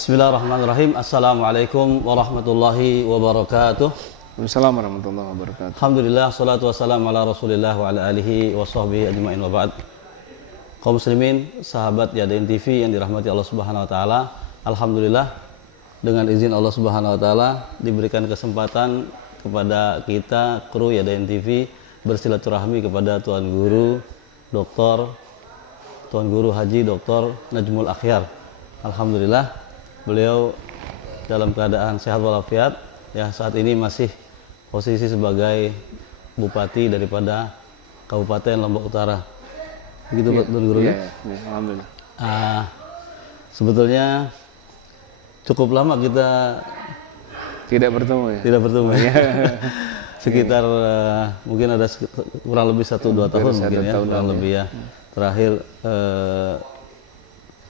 Bismillahirrahmanirrahim. Assalamualaikum warahmatullahi wabarakatuh. Waalaikumsalam warahmatullahi wabarakatuh. Alhamdulillah, salatu wassalamu ala rasulillah wa ala alihi wa sahbihi ajma'in wa ba'd. Kaum muslimin, sahabat Yadain TV yang dirahmati Allah Subhanahu wa taala. Alhamdulillah, dengan izin Allah Subhanahu wa taala diberikan kesempatan kepada kita kru Yadain TV bersilaturahmi kepada Tuan Guru Tuan Guru Haji Dr. Najmul Akhyar. Alhamdulillah, beliau dalam keadaan sehat walafiat. Ya, saat ini masih posisi sebagai bupati daripada Kabupaten Lombok Utara. Begitu Pak Tuan Guru? Ya, alhamdulillah. Sebetulnya cukup lama kita tidak bertemu ya. Tidak bertemu ya. Sekitar mungkin ada kurang lebih 1-2 tahun mungkin ya, kurang lebih ya. Terakhir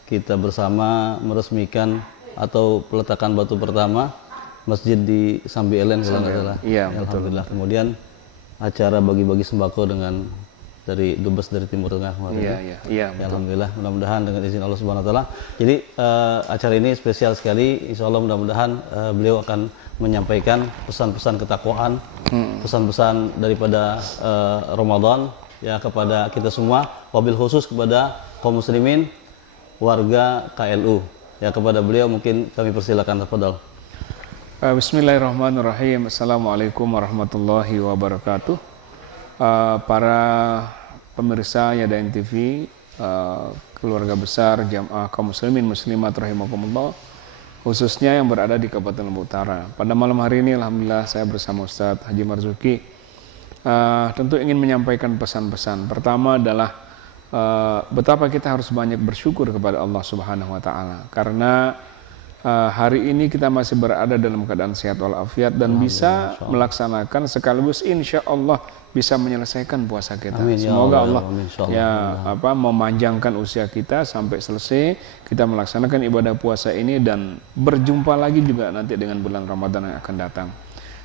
kita bersama meresmikan atau peletakan batu pertama masjid di Sambi Elen kalau nggak salah. Iya, Alhamdulillah. Kemudian acara bagi-bagi sembako dengan dari Dubes dari Timur Tengah kemarin. Iya. Alhamdulillah, mudah-mudahan dengan izin Allah Subhanahu wa taala. Jadi acara ini spesial sekali. Insya Allah mudah-mudahan beliau akan menyampaikan pesan-pesan ketakwaan, pesan-pesan daripada Ramadan ya kepada kita semua, wabil khusus kepada kaum muslimin warga KLU. Ya, kepada beliau mungkin kami persilakan, tafadhol. Bismillahirrahmanirrahim. Assalamualaikum warahmatullahi wabarakatuh. Para pemirsa Yadain TV, keluarga besar jamaah kaum muslimin muslimat rahimakumullah, khususnya yang berada di Kabupaten Lombok Utara. Pada malam hari ini alhamdulillah saya bersama Ustadz Haji Marzuki tentu ingin menyampaikan pesan-pesan. Pertama adalah betapa kita harus banyak bersyukur kepada Allah Subhanahu wa taala, karena hari ini kita masih berada dalam keadaan sehat walafiat dan bisa melaksanakan sekaligus insya Allah bisa menyelesaikan puasa kita. Amin, semoga ya Allah Allah, memanjangkan usia kita sampai selesai kita melaksanakan ibadah puasa ini dan berjumpa lagi juga nanti dengan bulan Ramadan yang akan datang.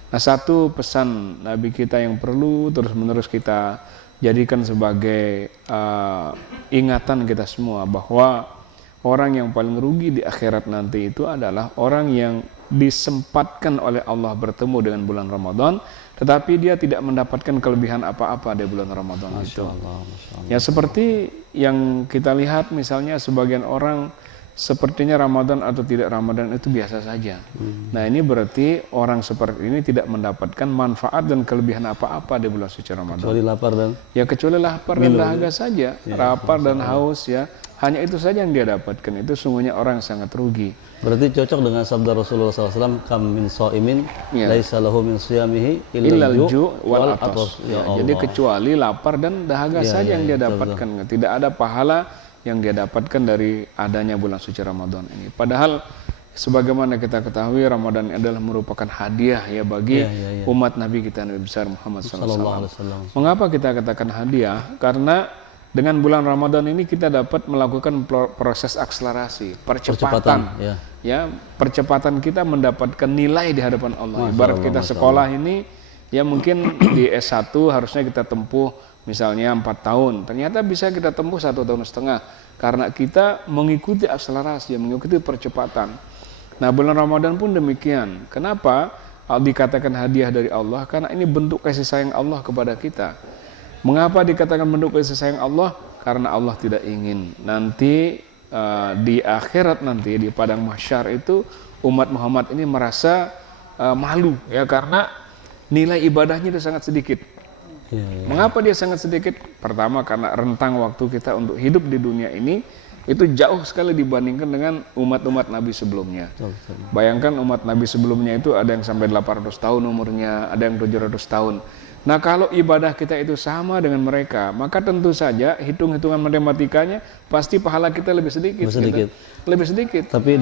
Nah, satu pesan Nabi kita yang perlu terus-menerus kita jadikan sebagai ingatan kita semua, bahwa orang yang paling rugi di akhirat nanti itu adalah orang yang disempatkan oleh Allah bertemu dengan bulan Ramadan, tetapi dia tidak mendapatkan kelebihan apa-apa di bulan Ramadan itu. Ya, seperti yang kita lihat misalnya sebagian orang sepertinya Ramadan atau tidak Ramadan itu biasa saja. Nah, ini berarti orang seperti ini tidak mendapatkan manfaat dan kelebihan apa-apa di bulan suci Ramadan. Kecuali lapar dan kecuali lapar dan dahaga saja. Lapar dan haus ya. Hanya itu saja yang dia dapatkan. Itu sungguhnya orang sangat rugi. Berarti cocok dengan sabda Rasulullah SAW, kam min shaimin laisa lahu min siyamihi illal ju' wal atas. Jadi kecuali lapar dan dahaga saja yang dia dapatkan. Tidak ada pahala yang dia dapatkan dari adanya bulan suci Ramadan ini. Padahal sebagaimana kita ketahui, Ramadan adalah merupakan hadiah ya bagi umat Nabi kita Nabi besar Muhammad SAW. Mengapa kita katakan hadiah? Karena dengan bulan Ramadan ini kita dapat melakukan proses akselerasi, percepatan. Percepatan kita mendapatkan nilai di hadapan Allah. Ibarat kita sekolah ini, ya mungkin di S1 harusnya kita tempuh misalnya 4 tahun, ternyata bisa kita tempuh 1,5 tahun karena kita mengikuti akselerasi, mengikuti percepatan. Nah, bulan Ramadan pun demikian. Kenapa dikatakan hadiah dari Allah? Karena ini bentuk kasih sayang Allah kepada kita. Mengapa dikatakan bentuk kasih sayang Allah? Karena Allah tidak ingin nanti di akhirat nanti di padang mahsyar itu umat Muhammad ini merasa malu ya, karena nilai ibadahnya itu sangat sedikit. Mengapa dia sangat sedikit? Pertama, karena rentang waktu kita untuk hidup di dunia ini itu jauh sekali dibandingkan dengan umat-umat Nabi sebelumnya. Bayangkan umat Nabi sebelumnya itu ada yang sampai 800 tahun umurnya, ada yang 700 tahun. Nah, kalau ibadah kita itu sama dengan mereka, maka tentu saja hitung-hitungan matematikanya pasti pahala kita lebih sedikit. Lebih sedikit. Tapi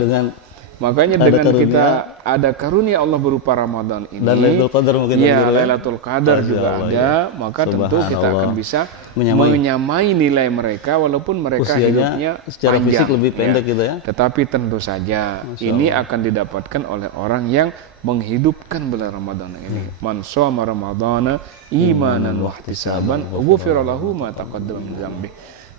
makanya dengan kita ada karunia Allah berupa Ramadan ini dan Lailatul Qadar mungkin Lailatul Qadar juga ada, maka tentu kita akan bisa menyamai nilai mereka walaupun mereka hidupnya secara panjang, fisik lebih pendek gitu ya. Tetapi tentu saja ini akan didapatkan oleh orang yang menghidupkan bulan Ramadan ini. Man shoma Ramadhana imanan wa ihtisaban ghufira lahu ma taqaddama min dzambi.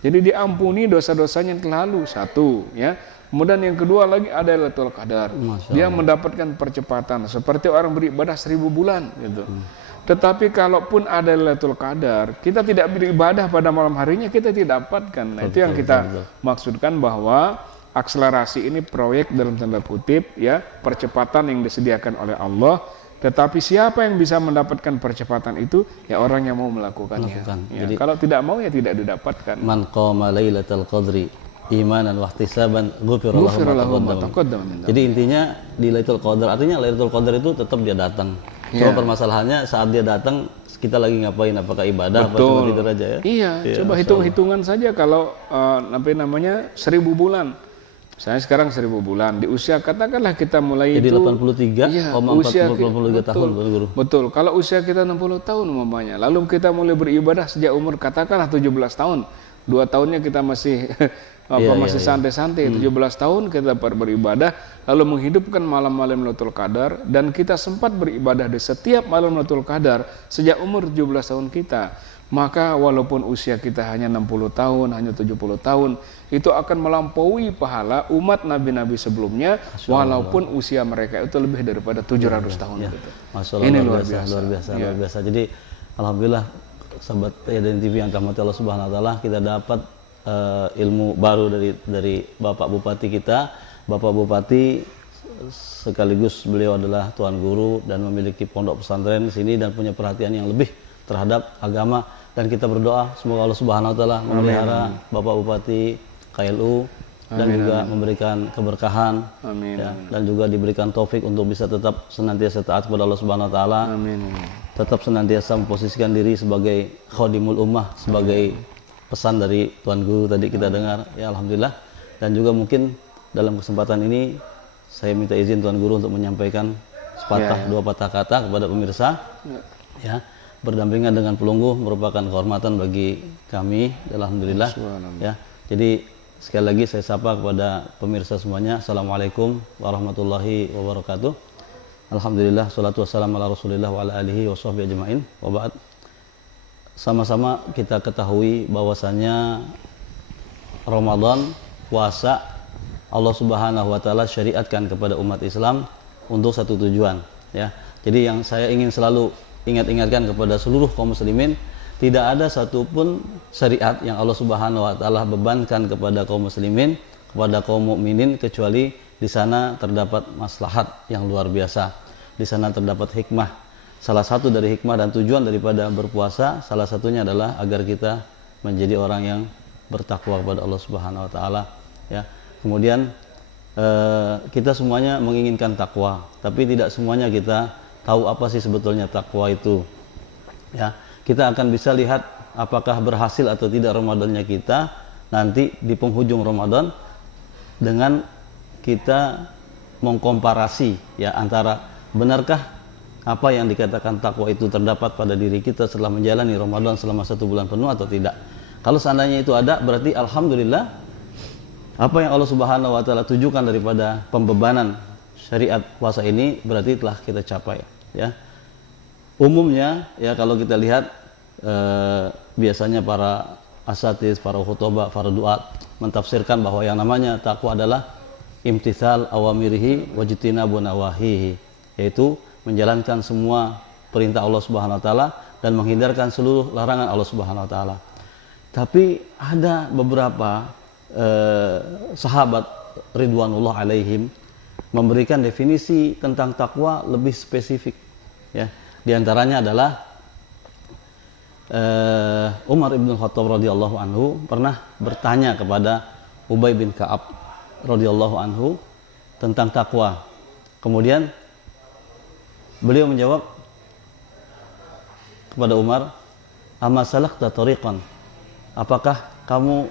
Jadi diampuni dosa-dosanya yang lalu. Satu, ya. Kemudian yang kedua lagi ada Lailatul Qadar. Masya Dia mendapatkan percepatan seperti orang beribadah 1000 bulan gitu. Tetapi kalaupun ada Lailatul Qadar, kita tidak beribadah pada malam harinya, kita tidak dapatkan. Nah, itu yang kita maksudkan bahwa akselerasi ini proyek dalam tanda kutip ya, percepatan yang disediakan oleh Allah. Tetapi siapa yang bisa mendapatkan percepatan itu? Ya orang yang mau melakukannya. Ya, jadi, kalau tidak mau ya tidak didapatkan. Man qama lailatul qadri imanan wa ihtisaban ghufira lahu ma taqaddama min. Jadi intinya di Lailatul Qadar, artinya Lailatul Qadar itu tetap dia datang. Cuma permasalahannya saat dia datang kita lagi ngapain, apakah ibadah apa cuma tidur aja ya? Iya, coba hitung-hitungan saja kalau namanya 1000 bulan. Saya sekarang 1000 bulan di usia katakanlah kita mulai jadi itu 83,43 tahun Guru. Betul. Kalau usia kita 60 tahun umpamanya, lalu kita mulai beribadah sejak umur katakanlah 17 tahun. 2 tahunnya kita masih masih santai-santai. 17 tahun kita beribadah, lalu menghidupkan malam-malam Lailatul Qadar, dan kita sempat beribadah di setiap malam Lailatul Qadar sejak umur 17 tahun kita. Maka walaupun usia kita hanya 60 tahun, hanya 70 tahun, itu akan melampaui pahala umat nabi-nabi sebelumnya, walaupun usia mereka itu lebih daripada 700 tahun. Gitu. Ini luar biasa. Jadi alhamdulillah sahabat EDN TV yang dirahmati Allah Subhanahu wa taala, kita dapat ilmu baru dari Bapak Bupati kita. Bapak Bupati sekaligus beliau adalah tuan guru dan memiliki pondok pesantren di sini dan punya perhatian yang lebih terhadap agama, dan kita berdoa semoga Allah Subhanahu wa taala memelihara Bapak Bupati KLU dan juga memberikan keberkahan ya, dan juga diberikan taufik untuk bisa tetap senantiasa taat kepada Allah Subhanahu wa taala. Tetap senantiasa memposisikan diri sebagai khadimul ummah, sebagai pesan dari tuan guru tadi kita dengar ya, alhamdulillah. Dan juga mungkin dalam kesempatan ini saya minta izin tuan guru untuk menyampaikan dua patah kata kepada pemirsa ya. Berdampingan dengan pelunggu merupakan kehormatan bagi kami, alhamdulillah ya. Jadi sekali lagi saya sapa kepada pemirsa semuanya, assalamualaikum warahmatullahi wabarakatuh. Alhamdulillah, salatu wassalamu ala Rasulillah wa ala alihi wa sahbihi ajma'in. Wa ba'd. Sama-sama kita ketahui bahwasanya Ramadan, puasa, Allah Subhanahu wa taala syariatkan kepada umat Islam untuk satu tujuan ya. Jadi yang saya ingin selalu ingatkan kepada seluruh kaum muslimin, tidak ada satupun syariat yang Allah Subhanahu wa taala bebankan kepada kaum muslimin, kepada kaum mukminin, kecuali di sana terdapat maslahat yang luar biasa. Di sana terdapat hikmah. Salah satu dari hikmah dan tujuan daripada berpuasa, salah satunya adalah agar kita menjadi orang yang bertakwa kepada Allah Subhanahu wa taala ya. Kemudian kita semuanya menginginkan takwa, tapi tidak semuanya kita tahu apa sih sebetulnya takwa itu ya. Kita akan bisa lihat apakah berhasil atau tidak Ramadannya kita nanti di penghujung Ramadan dengan kita mengkomparasi ya, antara benarkah apa yang dikatakan takwa itu terdapat pada diri kita setelah menjalani Ramadan selama 1 bulan penuh atau tidak. Kalau seandainya itu ada, berarti alhamdulillah apa yang Allah Subhanahu wa taala tujukan daripada pembebanan syariat puasa ini berarti telah kita capai ya. Umumnya ya kalau kita lihat biasanya para asatiz, para khutbah, para duat mentafsirkan bahwa yang namanya takwa adalah imtithal awamirihi wajtinabu nawahihi, yaitu menjalankan semua perintah Allah Subhanahu wa taala dan menghindarkan seluruh larangan Allah Subhanahu wa taala. Tapi ada beberapa sahabat ridwanullah alaihim memberikan definisi tentang takwa lebih spesifik ya. Di antaranya adalah Umar bin Khattab radhiyallahu anhu pernah bertanya kepada Ubay bin Ka'ab radhiyallahu anhu tentang takwa. Kemudian beliau menjawab kepada Umar, "Ama salakta tariqan?" Apakah kamu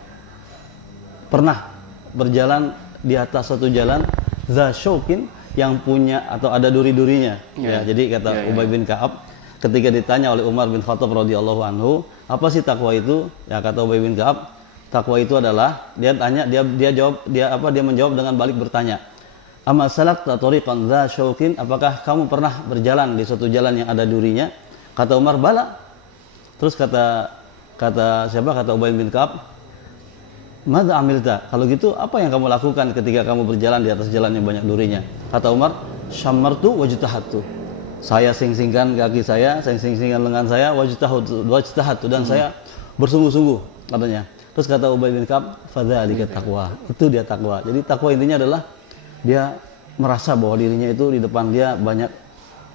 pernah berjalan di atas satu jalan za syauqin, yang punya atau ada duri-durinya ya. Jadi kata Ubay bin Ka'ab ketika ditanya oleh Umar bin Khattab radhiyallahu anhu, apa sih takwa itu? Ya kata Ubay bin Ka'ab, takwa itu adalah dia menjawab dengan balik bertanya, "Ama salakta tariqan za syauqin?" Apakah kamu pernah berjalan di suatu jalan yang ada durinya? Kata Umar, "Bala." Terus kata Ubay bin Ka'ab, madza amilta? Kalau gitu apa yang kamu lakukan ketika kamu berjalan di atas jalan yang banyak durinya? Kata Umar, syammartu wajtahattu. Saya sing-singkan kaki saya sing-singkan lengan saya, wajtahattu, dan saya bersungguh-sungguh katanya. Terus kata Ubay bin Ka'ab, fadzalika taqwa. Itu dia takwa. Jadi takwa intinya adalah dia merasa bahwa dirinya itu di depan dia banyak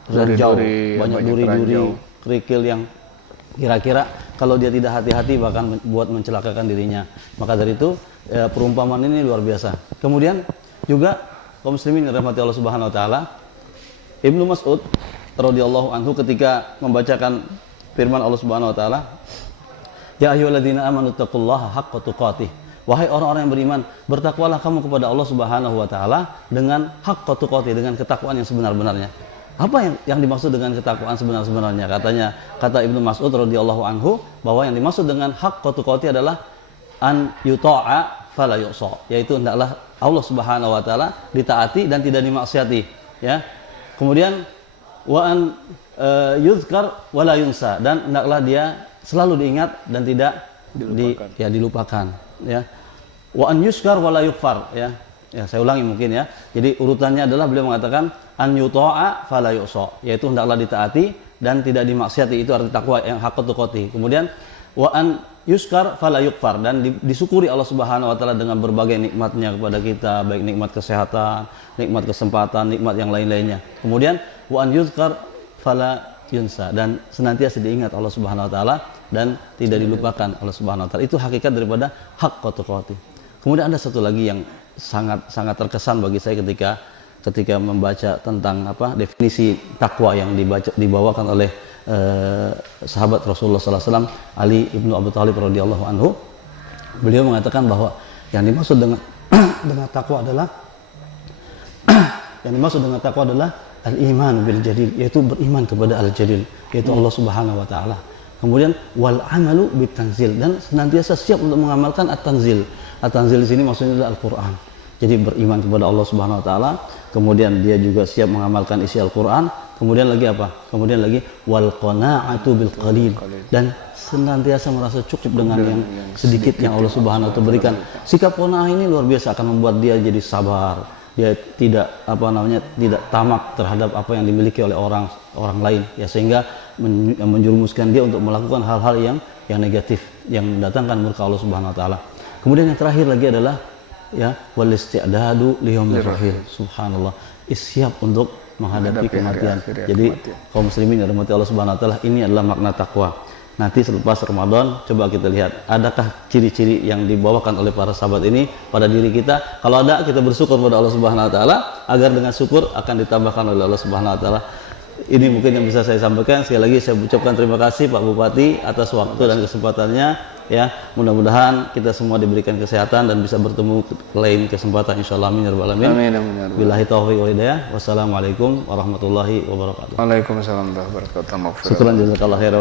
ranjau, banyak duri-duri, kerikil yang kira-kira kalau dia tidak hati-hati bahkan buat mencelakakan dirinya. Maka dari itu perumpamaan ini luar biasa. Kemudian juga kaum muslimin yang dirahmati Allah Subhanahu wa taala, Ibnu Mas'ud radhiyallahu anhu ketika membacakan firman Allah Subhanahu wa taala, ya ayyuhalladzina amanu taqullaha haqqa tuqatih. Wahai orang-orang yang beriman, bertakwalah kamu kepada Allah Subhanahu wa taala dengan haqqa tuqatih, dengan ketakwaan yang sebenar-benarnya. Apa yang dimaksud dengan ketakwaan sebenar-benarnya? Kata Ibnu Mas'ud radhiyallahu anhu bahwa yang dimaksud dengan haqqa tuqatih adalah an yuta'a fala yu'sa, yaitu hendaklah Allah Subhanahu wa taala ditaati dan tidak dimaksiati, ya. Kemudian wa an yuzkar wala yunsa, dan hendaklah dia selalu diingat dan tidak dilupakan, ya. Wa an yuskar wala yukfar, ya. Ya, saya ulangi mungkin ya. Jadi urutannya adalah beliau mengatakan an yuta'a fala yu'sa, yaitu hendaklah ditaati dan tidak dimaksiati, itu arti takwa yang haqqa tuqatih. Kemudian wa an yuskar fala yukfar, dan disyukuri Allah Subhanahu wa taala dengan berbagai nikmatnya kepada kita, baik nikmat kesehatan, nikmat kesempatan, nikmat yang lain-lainnya. Kemudian wa an yuzkar fala yunsa, dan senantiasa diingat Allah Subhanahu wa taala dan tidak dilupakan Allah Subhanahu wa taala. Itu hakikat daripada haqqa tuqatih. Kemudian ada satu lagi yang sangat terkesan bagi saya ketika membaca tentang definisi takwa yang dibawakan oleh sahabat Rasulullah SAW, Ali ibnu Abi Thalib radhiyallahu anhu. Beliau mengatakan bahwa yang dimaksud dengan takwa adalah al-iman bil jalil, yaitu beriman kepada al-jalil, yaitu Allah Subhanahu wa taala. Kemudian wal amalu bit tanzil, dan senantiasa siap untuk mengamalkan at-tanzil. At-tanzil di sini maksudnya adalah Al-Qur'an. Jadi beriman kepada Allah Subhanahu wa taala, kemudian dia juga siap mengamalkan isi Al-Qur'an, kemudian lagi apa? Kemudian lagi wal qana'atu bil qalil, dan senantiasa merasa cukup dengan yang sedikit yang Allah Subhanahu wa taala berikan. Sikap qanaah ini luar biasa, akan membuat dia jadi sabar. Dia tidak tidak tamak terhadap apa yang dimiliki oleh orang lain, ya, sehingga menjerumuskan dia untuk melakukan hal-hal yang negatif yang mendatangkan murka Allah Subhanahu wa taala. Kemudian yang terakhir lagi adalah wal isti'dadu li yaumir rahil. Subhanallah, siap untuk menghadapi kematian. Jadi kaum muslimin yang dirahmati Allah Subhanahu wa taala, ini adalah makna takwa. Nanti selepas Ramadan coba kita lihat adakah ciri-ciri yang dibawakan oleh para sahabat ini pada diri kita. Kalau ada, kita bersyukur kepada Allah Subhanahu wa taala, agar dengan syukur akan ditambahkan oleh Allah Subhanahu wa taala. Ini mungkin yang bisa saya sampaikan. Sekali lagi saya ucapkan terima kasih Pak Bupati atas waktu dan kesempatannya, ya. Mudah-mudahan kita semua diberikan kesehatan dan bisa bertemu lain kesempatan insyaallah, amin ya rabbal alamin. Amin. Billahi taufiq wal hidayah. Wassalamualaikum warahmatullahi wabarakatuh. Waalaikumsalam warahmatullahi wabarakatuh. Syukran jazakallahu khairan.